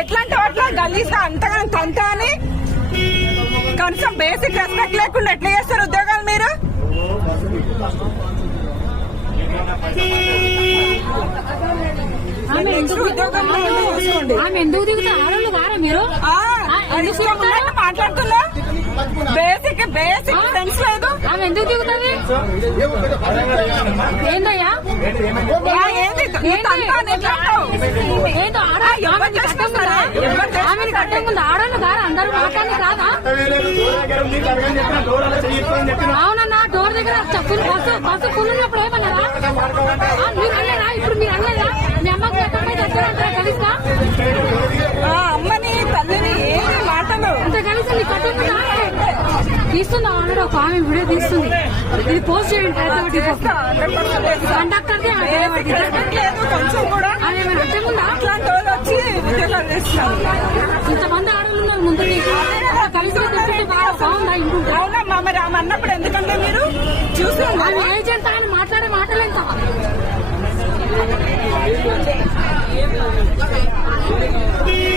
ఎట్లాంటి వాటిలో గలీజ్గా అంతగానం తంత అని? కనీసం బేసిక్ రెస్పెక్ట్ లేకుండా ఎట్లా చేస్తారు ఉద్యోగాలు మీరు? మాట్లాడుతున్నా. బేసిక్ బేసిక్ లేదు. ఆమె ఎందుకు దిగుతుంది? ఏందయ్యా? ఏందో? కట్టం ఉందా ఆడవాళ్ళు గారు అందరూ మాట్లాడి రాదా అవునన్నా డోర్ దగ్గర బస్సు బస్సు ఫుల్ ఉన్నప్పుడు ఏమన్నారా? మీరు ఇప్పుడు మీరు అన్నారా మీ అమ్మకి ఎక్కడైతే వచ్చారంటారా కలిస్తా ఆ, అమ్మని తల్లిని ఏమి మాటలు. అంత కలిసి నీ కట్టకుండా తీస్తుందా? ఆల్రెడీ ఒక ఆమె వీడియో తీస్తుంది. ఇది పోస్ట్ చేయండి హైదరాబాద్ చేస్తా, 100% చేస్తా. కండక్టర్ది బేసిక్ రెస్పెక్ట్ లేదు కొంచెం కూడా. ఆమె ఏమైనా అడ్డం ఉందా అట్లాంటి వాళ్ళు వచ్చి అవునమ్మా మరి ఆమె అన్నప్పుడు ఎందుకంటే